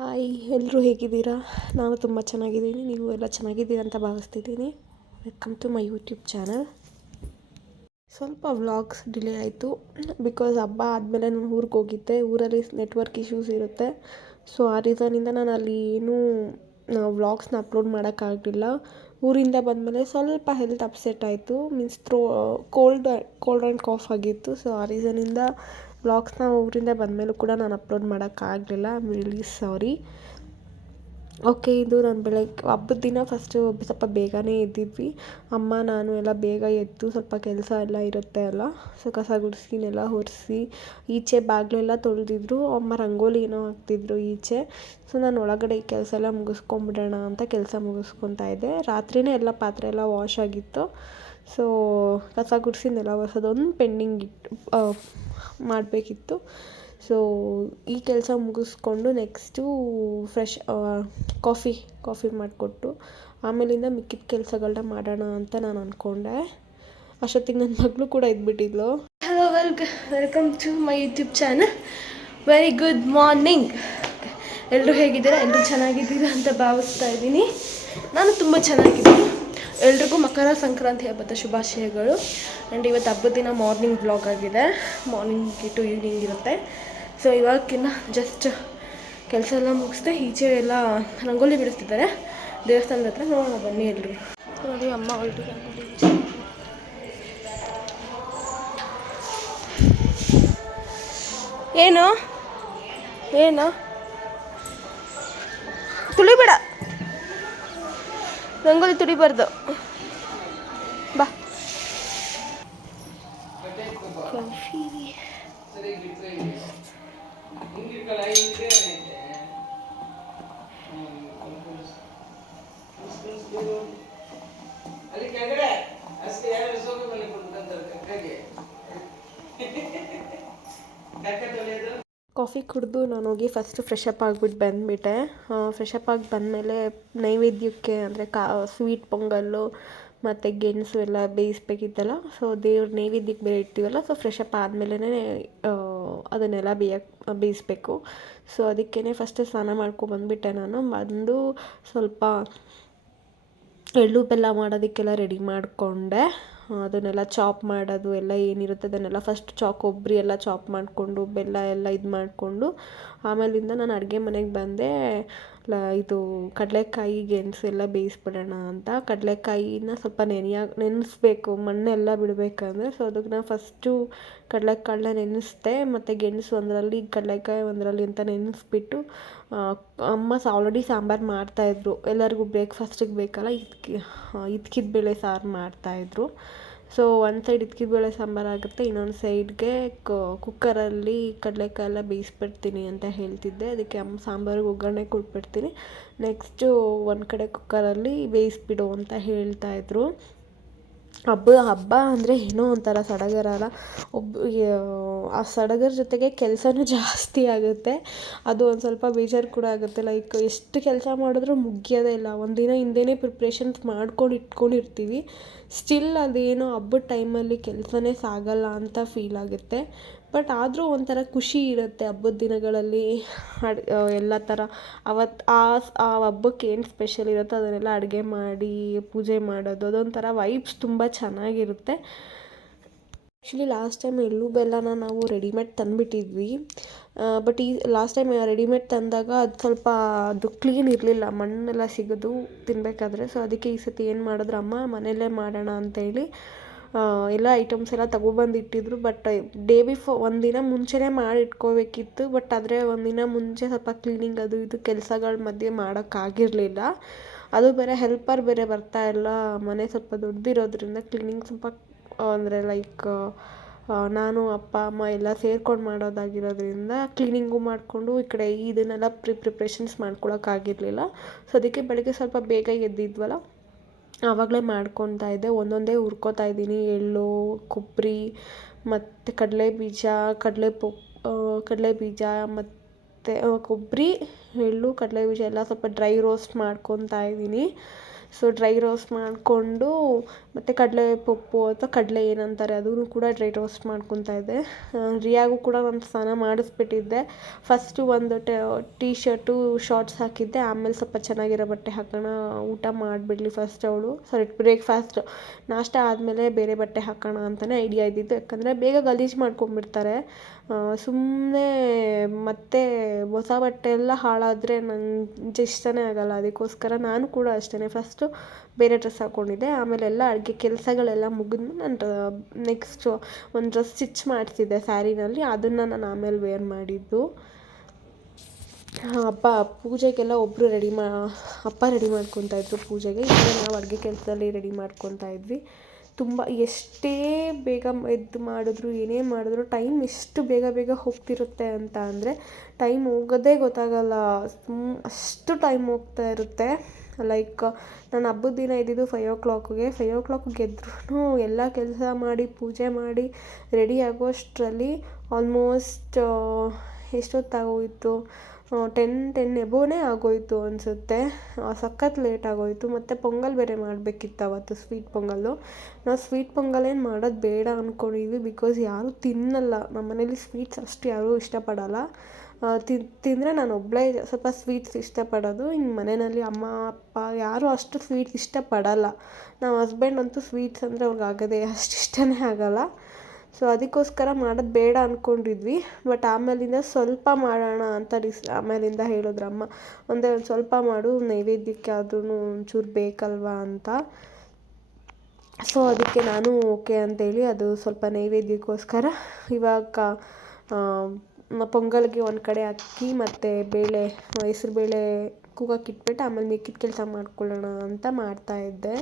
Hi, ಎಲ್ಲರೂ ಹೇಗಿದ್ದೀರಾ? ನಾನು ತುಂಬ ಚೆನ್ನಾಗಿದ್ದೀನಿ. ನೀವು ಎಲ್ಲ ಚೆನ್ನಾಗಿದ್ದೀರಾ ಅಂತ ಭಾವಿಸ್ತಿದ್ದೀನಿ. Welcome to my YouTube channel. ಸ್ವಲ್ಪ ವ್ಲಾಗ್ಸ್ ಡಿಲೇ ಆಯಿತು ಬಿಕಾಸ್ ಹಬ್ಬ ಆದಮೇಲೆ ನಾನು ಊರಿಗೆ ಹೋಗಿದ್ದೆ. ಊರಲ್ಲಿ ನೆಟ್ವರ್ಕ್ ಇಶ್ಯೂಸ್ ಇರುತ್ತೆ. ಸೊ ಆ ರೀಸನಿಂದ ನಾನು ಅಲ್ಲಿ ಏನೂ ವ್ಲಾಗ್ಸ್ನ ಅಪ್ಲೋಡ್ ಮಾಡೋಕ್ಕಾಗಲಿಲ್ಲ. ಊರಿಂದ ಬಂದಮೇಲೆ ಸ್ವಲ್ಪ ಹೆಲ್ತ್ ಅಪ್ಸೆಟ್ ಆಯಿತು. ಮೀನ್ಸ್ ಕೋಲ್ಡ್ ಆ್ಯಂಡ್ ಕಾಫ್ ಆಗಿತ್ತು. ಸೊ ಆ ರೀಸನಿಂದ ವ್ಲಾಗ್ಸ್ನ ಊರಿಂದ ಬಂದಮೇಲೂ ಕೂಡ ನಾನು ಅಪ್ಲೋಡ್ ಮಾಡೋಕ್ಕಾಗಲಿಲ್ಲ. I am really sorry. Okay, ಇದು ನಾನು ಬೆಳಗ್ಗೆ ಹಬ್ಬದ ದಿನ ಫಸ್ಟು ಸ್ವಲ್ಪ ಬೇಗನೆ ಎದ್ದಿದ್ವಿ. ಅಮ್ಮ ನಾನು ಎಲ್ಲ ಬೇಗ ಎದ್ದು ಸ್ವಲ್ಪ ಕೆಲಸ ಎಲ್ಲ ಇರುತ್ತೆ ಅಲ್ಲ, ಸೊ ಕಸ ಗುಡಿಸಿ ನೆಲ ಒರೆಸಿ ಈಚೆ ಬಾಗಿಲೆಲ್ಲ ತೊಳೆದಿದ್ರು. ಅಮ್ಮ ರಂಗೋಲಿ ಏನೋ ಹಾಕ್ತಿದ್ರು ಈಚೆ. ಸೊ ನಾನು ಒಳಗಡೆ ಈ ಕೆಲಸ ಎಲ್ಲ ಮುಗಿಸ್ಕೊಂಬಿಡೋಣ ಅಂತ ಕೆಲಸ ಮುಗಿಸ್ಕೊತಾ ಇದ್ದೆ. ರಾತ್ರಿಯೇ ಎಲ್ಲ ಪಾತ್ರೆ ಎಲ್ಲ ವಾಶ್ ಆಗಿತ್ತು. ಸೊ ಕಸ ಗುಡಿಸಿ ನೆಲ ಒರೆಸೋದೊಂದು ಪೆಂಡಿಂಗ್ ಮಾಡಬೇಕಿತ್ತು. ಸೊ ಈ ಕೆಲಸ ಮುಗಿಸ್ಕೊಂಡು ನೆಕ್ಸ್ಟು ಕಾಫಿ ಮಾಡಿಕೊಟ್ಟು ಆಮೇಲಿಂದ ಮಿಕ್ಕಿದ ಕೆಲಸಗಳನ್ನ ಮಾಡೋಣ ಅಂತ ನಾನು ಅಂದ್ಕೊಂಡೆ. ಅಷ್ಟೊತ್ತಿಗೆ ನನ್ನ ಮಗಳು ಕೂಡ ಇದ್ಬಿಟ್ಟಿದ್ಲು. Hello, welcome to my YouTube channel. Very good morning. ಎಲ್ಲರೂ ಹೇಗಿದ್ದೀರಾ? ಎಲ್ಲರೂ ಚೆನ್ನಾಗಿದ್ದೀರಾ ಅಂತ ಭಾವಿಸ್ತಾ ಇದ್ದೀನಿ. ನಾನು ತುಂಬ ಚೆನ್ನಾಗಿದ್ದೀನಿ. ಎಲ್ರಿಗೂ ಮಕರ ಸಂಕ್ರಾಂತಿ ಹಬ್ಬದ ಶುಭಾಶಯಗಳು. ಆ್ಯಂಡ್ ಇವತ್ತು ಹಬ್ಬದ ದಿನ ಮಾರ್ನಿಂಗ್ ವ್ಲಾಗ್ ಆಗಿದೆ. ಮಾರ್ನಿಂಗ್ ಟು ಈವ್ನಿಂಗ್ ಇರುತ್ತೆ. ಸೊ ಇವಾಗಿನ ಜಸ್ಟ್ ಕೆಲಸ ಎಲ್ಲ ಮುಗಿಸ್ದೆ. ಈಚೆ ಎಲ್ಲ ರಂಗೋಲಿ ಬಿಡಿಸ್ತಿದ್ದಾರೆ ದೇವಸ್ಥಾನದ ಹತ್ರ. ನೋಡೋಣ ಬನ್ನಿ ಎಲ್ಲರೂ. ನೋಡಿ, ಅಮ್ಮ ಹೊರಟು ರಂಗೋಲಿ. ಏನು ಏನು ತುಳಿಬೇಡ, ರಂಗೋಲಿ ತುಳಿಬಾರ್ದು. ಬಾ. ಕಾಫಿ ಕಾಫಿ ಕುಡಿದು ನಾನು ಹೋಗಿ ಫಸ್ಟು ಫ್ರೆಶಪ್ ಆಗಿಬಿಟ್ಟು ಬಂದುಬಿಟ್ಟೆ. ಫ್ರೆಶಪ್ ಆಗಿ ಬಂದಮೇಲೆ ನೈವೇದ್ಯಕ್ಕೆ ಅಂದರೆ ಸ್ವೀಟ್ ಪೊಂಗಲ್ಲು ಮತ್ತು ಗೆಣಸು ಎಲ್ಲ ಬೇಯಿಸ್ಬೇಕಿತ್ತಲ್ಲ. ಸೊ ದೇವ್ರ ನೈವೇದ್ಯಕ್ಕೆ ಬೇರೆ ಇಡ್ತೀವಲ್ಲ. ಸೊ ಫ್ರೆಶಪ್ ಆದಮೇಲೆ ಅದನ್ನೆಲ್ಲ ಬೇಯಿಸ್ಬೇಕು. ಸೊ ಅದಕ್ಕೇ ಫಸ್ಟು ಸ್ನಾನ ಮಾಡ್ಕೊಬಂದುಬಿಟ್ಟೆ. ನಾನು ಬಂದು ಸ್ವಲ್ಪ ಎಳ್ಳು ಬೆಲ್ಲ ಮಾಡೋದಕ್ಕೆಲ್ಲ ರೆಡಿ ಮಾಡಿಕೊಂಡೆ. ಅದನ್ನೆಲ್ಲ ಚಾಪ್ ಮಾಡೋದು ಎಲ್ಲ ಏನಿರುತ್ತೆ ಅದನ್ನೆಲ್ಲ ಫಸ್ಟ್ ಕೊಬ್ಬರಿ ಎಲ್ಲ ಚಾಪ್ ಮಾಡಿಕೊಂಡು ಬೆಲ್ಲ ಎಲ್ಲ ಇದು ಮಾಡಿಕೊಂಡು ಆಮೇಲಿಂದ ನಾನು ಅಡುಗೆ ಮನೆಗೆ ಬಂದೆ. ಇದು ಕಡಲೆಕಾಯಿ ಗೆಣಸು ಎಲ್ಲ ಬೇಯಿಸ್ಬಿಡೋಣ ಅಂತ. ಕಡಲೆಕಾಯಿನ ಸ್ವಲ್ಪ ನೆನೆಸ್ಬೇಕು, ಮಣ್ಣೆಲ್ಲ ಬಿಡಬೇಕಂದ್ರೆ. ಸೊ ಅದಕ್ಕೆ ನಾನು ಫಸ್ಟು ಕಡಲೆಕಾಳನ್ನ ನೆನೆಸ್ದೆ ಮತ್ತು ಗೆಣಸು ಒಂದರಲ್ಲಿ ಕಡಲೆಕಾಯಿ ಒಂದರಲ್ಲಿ ಅಂತ ನೆನೆಸ್ಬಿಟ್ಟು ಅಮ್ಮ ಆಲ್ರೆಡಿ ಸಾಂಬಾರು ಮಾಡ್ತಾಯಿದ್ರು. ಎಲ್ಲರಿಗೂ ಬ್ರೇಕ್ಫಾಸ್ಟಿಗೆ ಬೇಕಲ್ಲ, ಇದ್ಕಿದ ಬೇಳೆ ಸಾರು ಮಾಡ್ತಾಯಿದ್ರು. ಸೊ ಒಂದು ಸೈಡ್ ಇದ್ಕಿದ ಬೇಳೆ ಸಾಂಬಾರು ಆಗುತ್ತೆ, ಇನ್ನೊಂದು ಸೈಡ್ಗೆ ಕುಕ್ಕರಲ್ಲಿ ಕಡಲೆಕಾಯಿ ಎಲ್ಲ ಬೇಯಿಸ್ಬಿಡ್ತೀನಿ ಅಂತ ಹೇಳ್ತಿದ್ದೆ. ಅದಕ್ಕೆ ಅಮ್ಮ ಸಾಂಬಾರಿಗೆ ಒಗ್ಗರಣೆ ಕೊಟ್ಬಿಡ್ತೀನಿ, ನೆಕ್ಸ್ಟು ಒಂದು ಕಡೆ ಕುಕ್ಕರಲ್ಲಿ ಬೇಯಿಸ್ಬಿಡು ಅಂತ ಹೇಳ್ತಾಯಿದ್ರು. ಹಬ್ಬ ಅಂದರೆ ಏನೋ ಒಂಥರ ಸಡಗರ ಅಲ್ಲ. ಆ ಸಡಗರ ಜೊತೆಗೆ ಕೆಲಸನೂ ಜಾಸ್ತಿ ಆಗುತ್ತೆ. ಅದು ಒಂದು ಸ್ವಲ್ಪ ಬೇಜಾರು ಕೂಡ ಆಗುತ್ತೆ. ಲೈಕ್ ಎಷ್ಟು ಕೆಲಸ ಮಾಡಿದ್ರೂ ಮುಗಿಯೋದೇ ಇಲ್ಲ. ಒಂದಿನ ಹಿಂದೆಯೇ ಪ್ರಿಪ್ರೇಷನ್ಸ್ ಮಾಡ್ಕೊಂಡು ಇಟ್ಕೊಂಡಿರ್ತೀವಿ. ಸ್ಟಿಲ್ ಅದೇನೋ ಹಬ್ಬದ ಟೈಮಲ್ಲಿ ಕೆಲಸನೇ ಸಾಗಲ್ಲ ಅಂತ ಫೀಲ್ ಆಗುತ್ತೆ. ಬಟ್ ಆದರೂ ಒಂಥರ ಖುಷಿ ಇರುತ್ತೆ ಹಬ್ಬದ ದಿನಗಳಲ್ಲಿ. ಎಲ್ಲ ಥರ ಆ ಹಬ್ಬಕ್ಕೆ ಏನು ಸ್ಪೆಷಲ್ ಇರುತ್ತೋ ಅದನ್ನೆಲ್ಲ ಅಡುಗೆ ಮಾಡಿ ಪೂಜೆ ಮಾಡೋದು, ಅದೊಂಥರ ವೈಬ್ಸ್ ತುಂಬ ಚೆನ್ನಾಗಿರುತ್ತೆ. ಆ್ಯಕ್ಚುಲಿ ಲಾಸ್ಟ್ ಟೈಮ್ ಎಳ್ಳು ಬೆಲ್ಲನ ನಾವು ರೆಡಿಮೇಡ್ ತಂದುಬಿಟ್ಟಿದ್ವಿ. ಬಟ್ ಈ ಲಾಸ್ಟ್ ಟೈಮ್ ರೆಡಿಮೇಡ್ ತಂದಾಗ ಅದು ಸ್ವಲ್ಪ ಅದು ಕ್ಲೀನ್ ಇರಲಿಲ್ಲ, ಮಣ್ಣೆಲ್ಲ ಸಿಗೋದು ತಿನ್ನಬೇಕಾದ್ರೆ. ಸೊ ಅದಕ್ಕೆ ಈ ಸತಿ ಏನು ಮಾಡಿದ್ರು ಅಮ್ಮ, ಮನೆಯಲ್ಲೇ ಮಾಡೋಣ ಅಂತೇಳಿ ಎಲ್ಲ ಐಟಮ್ಸ್ ಎಲ್ಲ ತೊಗೊಬಂದಿಟ್ಟಿದ್ರು. ಬಟ್ ಡೇ ಬಿಫೋರ್ ಒಂದಿನ ಮುಂಚೆನೇ ಮಾಡಿ ಇಟ್ಕೋಬೇಕಿತ್ತು. ಬಟ್ ಆದರೆ ಒಂದಿನ ಮುಂಚೆ ಸ್ವಲ್ಪ ಕ್ಲೀನಿಂಗ್ ಅದು ಇದು ಕೆಲಸಗಳ ಮಧ್ಯೆ ಮಾಡೋಕ್ಕಾಗಿರಲಿಲ್ಲ. ಅದು ಬೇರೆ ಹೆಲ್ಪರ್ ಬೇರೆ ಬರ್ತಾಯಿಲ್ಲ. ಮನೆ ಸ್ವಲ್ಪ ದೊಡ್ಡದಿರೋದ್ರಿಂದ ಕ್ಲೀನಿಂಗ್ ಸ್ವಲ್ಪ ಅಂದರೆ ಲೈಕ್ ನಾನು ಅಪ್ಪ ಅಮ್ಮ ಎಲ್ಲ ಸೇರ್ಕೊಂಡು ಮಾಡೋದಾಗಿರೋದ್ರಿಂದ ಕ್ಲೀನಿಂಗು ಮಾಡಿಕೊಂಡು ಈ ಕಡೆ ಇದನ್ನೆಲ್ಲ ಪ್ರಿಪ್ರೇಷನ್ಸ್ ಮಾಡ್ಕೊಳಕ್ಕಾಗಿರಲಿಲ್ಲ. ಸೊ ಅದಕ್ಕೆ ಬೆಳಗ್ಗೆ ಸ್ವಲ್ಪ ಬೇಗ ಎದ್ದಿದ್ವಲ್ಲ, ಆವಾಗಲೇ ಮಾಡ್ಕೊತಾ ಇದ್ದೆ. ಒಂದೊಂದೇ ಹುರ್ಕೋತಾ ಇದ್ದೀನಿ. ಎಳ್ಳು, ಕೊಬ್ಬರಿ ಮತ್ತು ಕಡಲೆ ಬೀಜ ಮತ್ತು ಕೊಬ್ಬರಿ, ಎಳ್ಳು, ಕಡಲೆ ಬೀಜ ಎಲ್ಲ ಸ್ವಲ್ಪ ಡ್ರೈ ರೋಸ್ಟ್ ಮಾಡ್ಕೊತಾ ಇದ್ದೀನಿ. ಸೊ ಡ್ರೈ ರೋಸ್ಟ್ ಮಾಡಿಕೊಂಡು ಮತ್ತು ಕಡಲೆ ಪಪ್ಪು ಅಥವಾ ಕಡಲೆ ಏನಂತಾರೆ ಅದನ್ನು ಕೂಡ ಡ್ರೈ ರೋಸ್ಟ್ ಮಾಡ್ಕೊತಾ ಇದ್ದೆ. ರಿಯಾಗೂ ಕೂಡ ನಾನು ಸ್ನಾನ ಮಾಡಿಸ್ಬಿಟ್ಟಿದ್ದೆ. ಫಸ್ಟು ಒಂದು ಟೀ ಶರ್ಟು ಶಾರ್ಟ್ಸ್ ಹಾಕಿದ್ದೆ, ಆಮೇಲೆ ಸ್ವಲ್ಪ ಚೆನ್ನಾಗಿರೋ ಬಟ್ಟೆ ಹಾಕೋಣ, ಊಟ ಮಾಡಿಬಿಡ್ಲಿ ಫಸ್ಟ್ ಅವಳು, ಬ್ರೇಕ್ಫಾಸ್ಟ್ ನಾಷ್ಟ ಆದಮೇಲೆ ಬೇರೆ ಬಟ್ಟೆ ಹಾಕೋಣ ಅಂತಲೇ ಐಡಿಯಾ ಇದ್ದಿದ್ದು. ಯಾಕಂದರೆ ಬೇಗ ಗಲೀಜು ಮಾಡ್ಕೊಂಡ್ಬಿಡ್ತಾರೆ, ಸುಮ್ಮನೆ ಮತ್ತೆ ಹೊಸ ಬಟ್ಟೆ ಎಲ್ಲ ಹಾಳಾದರೆ ನಂಗೆ ಇಷ್ಟನೇ ಆಗೋಲ್ಲ. ಅದಕ್ಕೋಸ್ಕರ ನಾನು ಕೂಡ ಅಷ್ಟೇ ಫಸ್ಟು ಬೇರೆ ಡ್ರೆಸ್ ಹಾಕ್ಕೊಂಡಿದ್ದೆ. ಆಮೇಲೆ ಎಲ್ಲ ಅಡುಗೆ ಕೆಲಸಗಳೆಲ್ಲ ಮುಗಿದ್ಮೇಲೆ ನಾನು ನೆಕ್ಸ್ಟು ಒಂದು ಡ್ರೆಸ್ ಸ್ಟಿಚ್ ಮಾಡ್ತಿದ್ದೆ ಸ್ಯಾರಿನಲ್ಲಿ, ಅದನ್ನು ನಾನು ಆಮೇಲೆ ವೇರ್ ಮಾಡಿದ್ದು. ಪೂಜೆಗೆಲ್ಲ ಒಬ್ಬರು ಅಪ್ಪ ರೆಡಿ ಮಾಡ್ಕೊತಾಯಿದ್ರು ಪೂಜೆಗೆ, ಈಗ ನಾವು ಅಡುಗೆ ಕೆಲಸದಲ್ಲಿ ರೆಡಿ ಮಾಡ್ಕೊತಾ ಇದ್ವಿ. ತುಂಬ ಎಷ್ಟೇ ಬೇಗ ಎದ್ದು ಮಾಡಿದ್ರು ಏನೇ ಮಾಡಿದ್ರು ಟೈಮ್ ಎಷ್ಟು ಬೇಗ ಬೇಗ ಹೋಗ್ತಿರುತ್ತೆ ಅಂತ ಅಂದರೆ ಟೈಮ್ ಹೋಗೋದೇ ಗೊತ್ತಾಗಲ್ಲ, ಅಷ್ಟು ಟೈಮ್ ಹೋಗ್ತಾ ಇರುತ್ತೆ. ಲೈಕ್ ನಾನು ಹಬ್ಬದ ದಿನ ಇದ್ದಿದ್ದು 5 o'clockಗೆ, 5 o'clockಗೆ ಎದ್ರೂ ಎಲ್ಲ ಕೆಲಸ ಮಾಡಿ ಪೂಜೆ ಮಾಡಿ ರೆಡಿ ಆಗೋಷ್ಟರಲ್ಲಿ ಆಲ್ಮೋಸ್ಟ್ ಎಷ್ಟೊತ್ತಾಗೋಯಿತು, 10 ಎಬೋನೇ ಆಗೋಯಿತು ಅನಿಸುತ್ತೆ. ಸಖತ್ ಲೇಟ್ ಆಗೋಯಿತು. ಮತ್ತು ಪೊಂಗಲ್ ಬೇರೆ ಮಾಡಬೇಕಿತ್ತು ಅವತ್ತು, ಸ್ವೀಟ್ ಪೊಂಗಲ್ಲು. ನಾವು ಸ್ವೀಟ್ ಪೊಂಗಲ್ ಏನು ಮಾಡೋದು ಬೇಡ ಅಂದ್ಕೊಂಡಿದ್ವಿ, ಬಿಕಾಸ್ ಯಾರೂ ತಿನ್ನಲ್ಲ ನಮ್ಮ ಮನೇಲಿ ಸ್ವೀಟ್ಸ್ ಅಷ್ಟು ಯಾರೂ ಇಷ್ಟಪಡಲ್ಲ. ತಿಂದರೆ ನಾನು ಒಬ್ಬಳೇ ಸ್ವಲ್ಪ ಸ್ವೀಟ್ಸ್ ಇಷ್ಟಪಡೋದು. ಹಿಂಗೆ ಮನೆಯಲ್ಲಿ ಅಮ್ಮ ಅಪ್ಪ ಯಾರೂ ಅಷ್ಟು ಸ್ವೀಟ್ಸ್ ಇಷ್ಟಪಡಲ್ಲ. ನಮ್ಮ ಹಸ್ಬೆಂಡ್ ಅಂತೂ ಸ್ವೀಟ್ಸ್ ಅಂದರೆ ಅವ್ರಿಗೆ ಆಗೋದೇ ಅಷ್ಟು ಇಷ್ಟನೇ ಆಗೋಲ್ಲ. ಸೊ ಅದಕ್ಕೋಸ್ಕರ ಮಾಡೋದು ಬೇಡ ಅಂದ್ಕೊಂಡಿದ್ವಿ. ಬಟ್ ಆಮೇಲಿಂದ ಸ್ವಲ್ಪ ಮಾಡೋಣ ಅಂತ ಆಮೇಲಿಂದ ಹೇಳಿದ್ರಮ್ಮ, ಒಂದು ಸ್ವಲ್ಪ ಮಾಡು, ನೈವೇದ್ಯಕ್ಕೆ ಆದ್ರೂ ಒಂಚೂರು ಬೇಕಲ್ವಾ ಅಂತ. ಸೊ ಅದಕ್ಕೆ ನಾನು ಓಕೆ ಅಂತೇಳಿ ಅದು ಸ್ವಲ್ಪ ನೈವೇದ್ಯಕ್ಕೋಸ್ಕರ ಇವಾಗ ಪೊಂಗಲ್ಗೆ ಒಂದು ಕಡೆ ಅಕ್ಕಿ ಮತ್ತು ಹೆಸರುಬೇಳೆ ಕೂಗಕ್ಕೆ ಇಟ್ಬಿಟ್ಟು ಆಮೇಲೆ ಮಿಕ್ಕಿದ ಕೆಲಸ ಮಾಡ್ಕೊಳ್ಳೋಣ ಅಂತ ಮಾಡ್ತಾಯಿದ್ದೆ.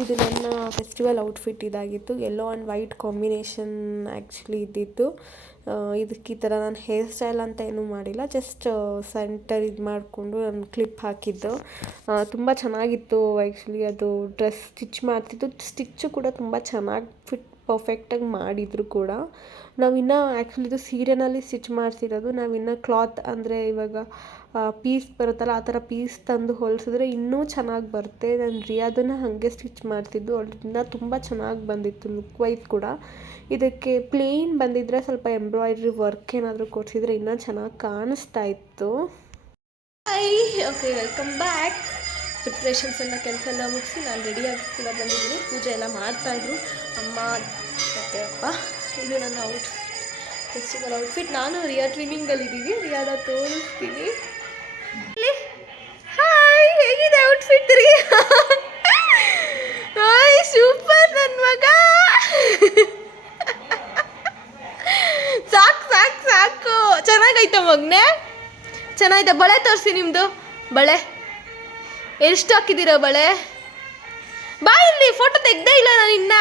ಇದು ನನ್ನ ಫೆಸ್ಟಿವಲ್ ಔಟ್ಫಿಟ್ ಇದಾಗಿತ್ತು. Yellow and white combination actually ಇದ್ದಿತ್ತು. ಇದಕ್ಕೆ ಈ ಥರ ನಾನು ಹೇರ್ ಸ್ಟೈಲ್ ಅಂತ ಏನೂ ಮಾಡಿಲ್ಲ, ಜಸ್ಟ್ ಸೆಂಟರ್ ಇದು ಮಾಡಿಕೊಂಡು ನಾನು ಕ್ಲಿಪ್ ಹಾಕಿದ್ದು. ತುಂಬ ಚೆನ್ನಾಗಿತ್ತು ಆ್ಯಕ್ಚುಲಿ. ಅದು ಡ್ರೆಸ್ ಸ್ಟಿಚ್ಚು ಕೂಡ ತುಂಬ ಚೆನ್ನಾಗಿ ಪರ್ಫೆಕ್ಟಾಗಿ ಮಾಡಿದರು ಕೂಡ. ನಾವಿನ್ನೂ ಆ್ಯಕ್ಚುಲಿ ಇದು ಸೀರೆನಲ್ಲಿ ಸ್ಟಿಚ್ ಮಾಡಿಸಿರೋದು. ನಾವಿನ್ನೂ ಕ್ಲಾತ್ ಅಂದರೆ ಇವಾಗ ಪೀಸ್ ಬರುತ್ತಲ್ಲ, ಆ ಥರ ಪೀಸ್ ತಂದು ಹೊಲಿಸಿದ್ರೆ ಇನ್ನೂ ಚೆನ್ನಾಗಿ ಬರುತ್ತೆ. ನಾನು ರಿಯಾದನ್ನು ಹಾಗೆ ಸ್ಟಿಚ್ ಮಾಡ್ತಿದ್ದು, ಅವಳಿಂದ ತುಂಬ ಚೆನ್ನಾಗಿ ಬಂದಿತ್ತು ಲುಕ್ ವೈಸ್ ಕೂಡ. ಇದಕ್ಕೆ ಪ್ಲೇನ್ ಬಂದಿದ್ದರೆ ಸ್ವಲ್ಪ ಎಂಬ್ರಾಯ್ಡ್ರಿ ವರ್ಕ್ ಏನಾದರೂ ಕೊಡಿಸಿದ್ರೆ ಇನ್ನೂ ಚೆನ್ನಾಗಿ ಕಾಣಿಸ್ತಾ ಇತ್ತು. Okay, welcome back. ಪ್ರಿಪ್ರೇಷನ್ಸ್ ಎಲ್ಲ ಕೆಲಸ ಎಲ್ಲ ಮುಗಿಸಿ ನಾನು ರೆಡಿಯಾಗಿ ಕೂಡ ಬಂದಿದ್ದೀನಿ. ಪೂಜೆ ಎಲ್ಲ ಮಾಡ್ತಾಯಿದ್ರು ಅಮ್ಮ ಮತ್ತು ಅಪ್ಪ. ಇದು ನನ್ನ ಫೆಸ್ಟಿವಲ್ ಔಟ್ಫಿಟ್. ನಾನು ರಿಯಾ ಟ್ವಿನ್ನಿಂಗಲ್ಲಿದ್ದೀವಿ, ರಿಯಾದ ತೋರಿಸ್ತೀನಿ. ಹಾಯ್, ಹೇಗಿದೆ ಔಟ್ಫಿಟ್ ರೀ? ಹಾಯ್, ಸೂಪರ್ ನನ್ನ ಮಗ. ಸಾಕು ಚೆನ್ನಾಗೈತ ಮಗನೇ? ಚೆನ್ನಾಗಿದೆ. ಬಳೆ ತೋರಿಸಿ ನಿಮ್ಮದು ಬಳೆ. ಎಷ್ಟು ಹಾಕಿದ್ದೀರ ಬಳೆ? ಬಾ ಇಲ್ಲಿ, ಫೋಟೋ ತೆಗ್ದೇ ಇಲ್ಲ ನಾನು ಇನ್ನ.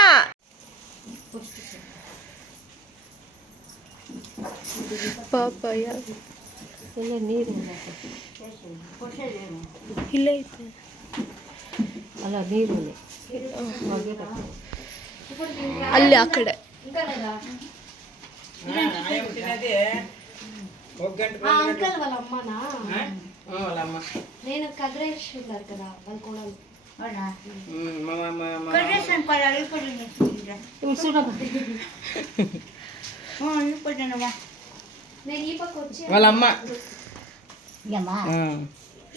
ಪಾಪಯ್ಯ ಎಲ್ಲ ನೀರು ಇಲ್ಲೇ ಐತೆ ಅಲ್ಲ, ನೀರು ಅಲ್ಲಿ ಆ ಕಡೆ అంకల్ వాళ్ళ అమ్మనా నేను కద్రేష్ ఉన్నారు కదా వాళ్ళు కూడా నేను ఈ పక్క వచ్చి వాళ్ళ అమ్మ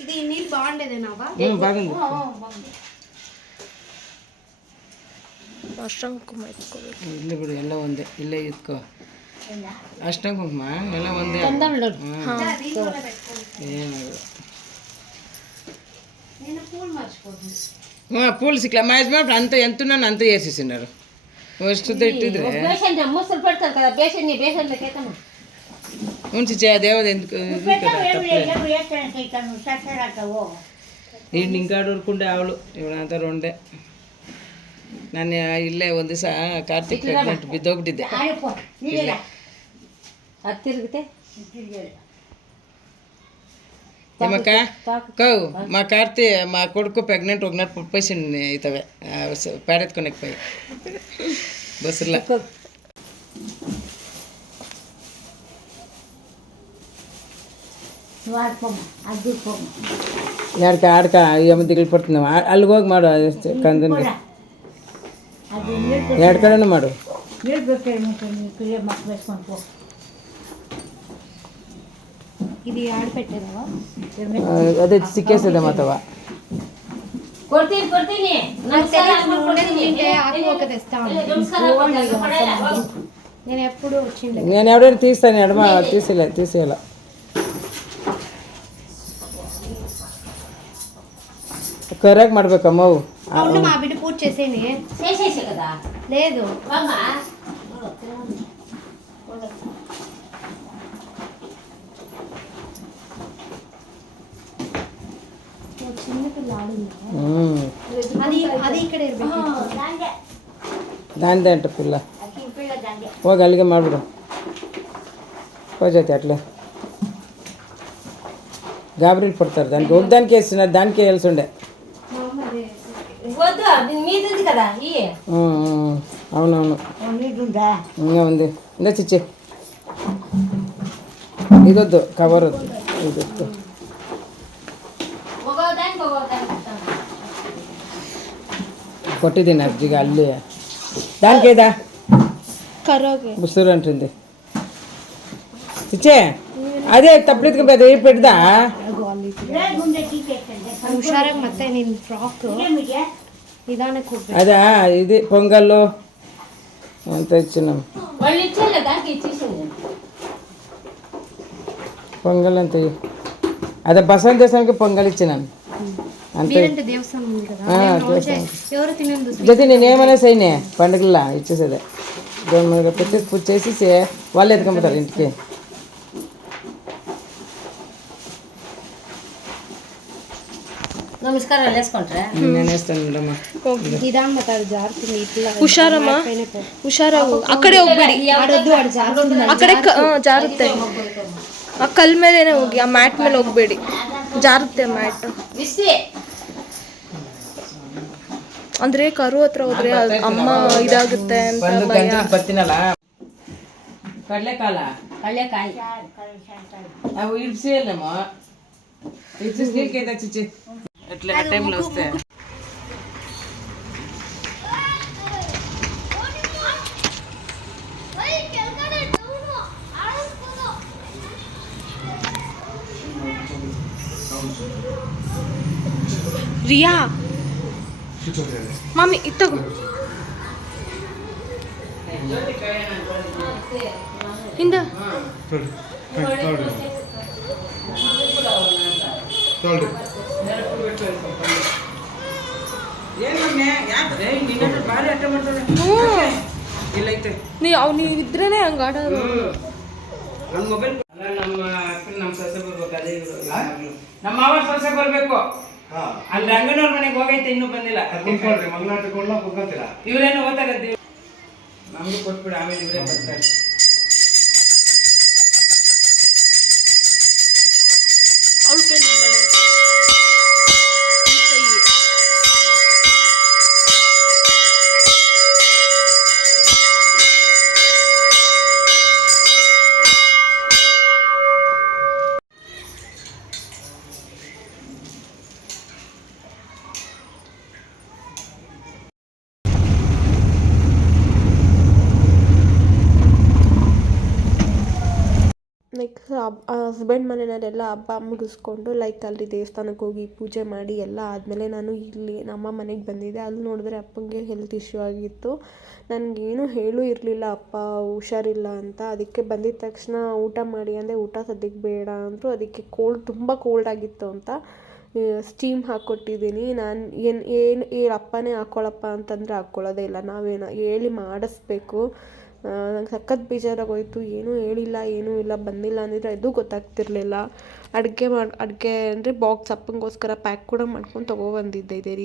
ఇది నీళ్ళు బాగుండేదేనావా బాగుంది ಅಷ್ಟಂಗ ಕುಂಕುಮ ಇಟ್ಕೋಬೇಕು. ಇಲ್ಲಿ ಬಿಡು ಎಲ್ಲ ಒಂದೇ ಇಲ್ಲೇ ಇಟ್ಕೋ ಅಷ್ಟೇ ಕುಂಕುಮ ಎಲ್ಲ ಒಂದೇ ಏನಾಗಲ್ಲ నేను పూలు మర్చిపోతుంది పూలు సిక్లా మా యజమాని అంత ఎంతున్నాను అంత వేసేసినారు వస్తు ఇట్టిದ್ರೆ ముసలు పెడతారు కదా బేసన్ బేసన్లకైతే ఉంచి దేవద ఎందుకు ఇంకాడు ఊరుకుంటే ఆవులు ಇವನಂತ ರೊಂಡೆ ನಾನು ಇಲ್ಲೇ ಒಂದು ದಿವಸ ಕಾರ್ತಿಕ್ ಪ್ರೆಗ್ನೆಂಟ್ ಬಿದ್ದೋಗ್ಬಿಟ್ಟಿದ್ದೆ తిరిగితే ఏమక్క కవు మా కార్తీ మా కొడుకు ప్రెగ్నెంట్ ఒకనాడు పుప్పేసిండు అవుతావే పేడెత్తుకునేకపోయి బస్సులో ఎడక ఆడక ఏమో దిగులు పడుతున్నావు ಅಲ್ಲಿಗೆ ಹೋಗಿ ಮಾಡು ಕಂದನ್ಗೆ ಎರಡು ಕಡೆನೂ ಮಾಡು ఇది ఆడపెట్టేదావా ಅದೇ ಸಿಕ್ಕೇಸದೆ ಮಾತವ నేను ఎప్పుడు వచ్చిండే నేను ఎవరైనా తీస్తాను ఎడమ తీసేయాల ಕರೆಕ್ಟ್ ಮಾಡ್ಬೇಕಮ್ಮ ಅವು అవును మా బిడ్డ పూజ చేసేని చేసేసే కదా లేదు అది ఇక్కడ దానిదే ಅಂಟ ಪಿಲ್ಲ ಹೋಗಿ ಅಲ್ಲಿಗೆ ಮಾಡ್ಬಿಡು ಹೋಜೈತೆ ಅಟ್ಲೆ గాబరీలు పడతారు దానికి ఒకదానికి వేసిన దానికే వెళ్తుండే అవునవును ఇంకా ఉంది ఇంకా చిచ్చి ಇದೊಂದು ಕವರ್ ಇದೊಂದು ಕೊಟ್ಟಿದ್ದೀನಿ ಅಜ್ಜಿಗೆ ಅಲ್ಲಿ దానికి ఏదా ಕರೋಗೆ బుసూరు అంటుంది చిచ్చే అదే తప్పుడు పెడదా ಹುಷಾರಾಗಿ ಮತ್ತೆ ನಿನ್ನ ಫ್ರಾಕ್ ನಿಧಾನಕ್ಕೆ ಹೋಗ್ಬೇಕು అదా ఇది పొంగల్లో అంత ఇచ్చినాం పొంగల్ అంత అదే బసంత దేశానికి పొంగల్ ఇచ్చినాను అంతే మీరంటే దేవస్థానం ఉంది కదా నేను రోజే ఎవరు తినందు జతి నేనేమైనా సైనే పండుగల్లా ఇచ్చేసేదే దేవుని మీద పెట్టి పూజ చేసి వాళ్ళు ఎత్తుకుంటారు ఇంటికి ನಮಸ್ಕಾರ ಲೇಸ್ಕೊಂಡ್ರೆ నేను వేస్తాను ನೋಡಮ್ಮ ನಿಧಾನ ಮಾತಾಡು ಜಾರ್ತೀನಿ ಇಟ್ಲ ಹುಷಾರಮ್ಮ ಹುಷಾರಾಗು ಆ ಕಡೆ ಹೋಗ್ಬೇಡಿ ಆಡೋದು ಆಡ ಜಾರ್ತೀನಿ ಆ ಕಡೆ ಜಾರುತ್ತೆ ಆ ಕಲ್ ಮೇಲೆನೆ ಹೋಗಿ ಆ ಮ್ಯಾಟ್ ಮೇಲೆ ಹೋಗ್ಬೇಡಿ ಜಾರುತ್ತೆ ಮ್ಯಾಟ್ ಅಂದ್ರೆ ಕರು ಹತ್ರ ಹೋದ್ರೆ ಅಮ್ಮ ಇದಾಗುತ್ತೆ ಅಂತ ಭಯ ಬರ್ತೀನಲ್ಲ ಕಡಲೆಕಾಲ ಕಳ್ಳೆಕಾಯಿ ಅವು ಇಡ್ಸಿ ಅಲ್ಲಮ್ಮ ಇಡ್ಸಿ ನೀರ್ಕೈತ ಚಿಚ್ಚಿ ఎట్లా ఆ టైంలో వస్తే ರಿಯಾ ಮಾಮಿ ಇತ್ತಗೋ ಹಿಂದ ನೀವಿದ್ರೇನೆ ಹಂಗ ಆಡೋದು ನಮ್ಮ ಮೊಬೈಲ್ ನಮ್ಮ ನಮ್ಮ ಸೊಸೆ ಬರ್ಬೇಕು ಅದೇ ನಮ್ಮ ಮಾವ ಸೊಸೆ ಬರ್ಬೇಕು ಅಲ್ಲಿ ರಂಗನವ್ರ ಮನೆಗೆ ಹೋಗೈತೆ ಇನ್ನೂ ಬಂದಿಲ್ಲ ಇವ್ರೇನು ಓದ್ತಾರಂತೆ ನಮಗೂ ಕೊಟ್ಬಿಡು ಆಮೇಲೆ ಇವರೇ ಬರ್ತಾರೆ ಅವಳು ಕೇಳಿದ್ ಮೇಡಮ್ ಈ ಕೈ ಹಸ್ಬೆಂಡ್ ಮನೆಯಲ್ಲೆಲ್ಲ ಹಬ್ಬ ಮುಗಿಸ್ಕೊಂಡು ಲೈಕ್ ಅಲ್ಲಿ ದೇವಸ್ಥಾನಕ್ಕೆ ಹೋಗಿ ಪೂಜೆ ಮಾಡಿ ಎಲ್ಲ ಆದಮೇಲೆ ನಾನು ಇಲ್ಲಿ ನಮ್ಮ ಮನೆಗೆ ಬಂದಿದ್ದೆ. ಅಲ್ಲಿ ನೋಡಿದ್ರೆ ಅಪ್ಪಂಗೆ ಹೆಲ್ತ್ ಇಶ್ಯೂ ಆಗಿತ್ತು. ನನಗೇನು ಹೇಳೂ ಇರಲಿಲ್ಲ ಅಪ್ಪ ಹುಷಾರಿಲ್ಲ ಅಂತ. ಅದಕ್ಕೆ ಬಂದಿದ್ದ ತಕ್ಷಣ ಊಟ ಮಾಡಿ ಅಂದೆ, ಊಟ ಸದ್ಯಕ್ಕೆ ಬೇಡ ಅಂದರು. ಅದಕ್ಕೆ ತುಂಬ ಕೋಲ್ಡ್ ಆಗಿತ್ತು ಅಂತ ಸ್ಟೀಮ್ ಹಾಕ್ಕೊಟ್ಟಿದ್ದೀನಿ. ನಾನು ಏನು ಅಪ್ಪನೇ ಹಾಕ್ಕೊಳಪ್ಪ ಅಂತಂದರೆ ಹಾಕ್ಕೊಳ್ಳೋದೇ ಇಲ್ಲ. ನಾವೇನು ಹೇಳಿ ಮಾಡಿಸ್ಬೇಕು. ನಂಗೆ ಸಖತ್ ಬೇಜಾರಾಗೋಯಿತು. ಏನೂ ಹೇಳಿಲ್ಲ, ಏನೂ ಇಲ್ಲ, ಬಂದಿಲ್ಲ ಅಂದಿದ್ರೆ ಅದು ಗೊತ್ತಾಗ್ತಿರ್ಲಿಲ್ಲ. ಅಡುಗೆ ಅಂದರೆ ಬಾಕ್ಸ್ ಅಪ್ಪನಿಗೋಸ್ಕರ ಪ್ಯಾಕ್ ಕೂಡ ಮಾಡ್ಕೊಂಡು ತೊಗೊಬಂದಿದ್ದೆ ಇದೇ ರೀತಿ.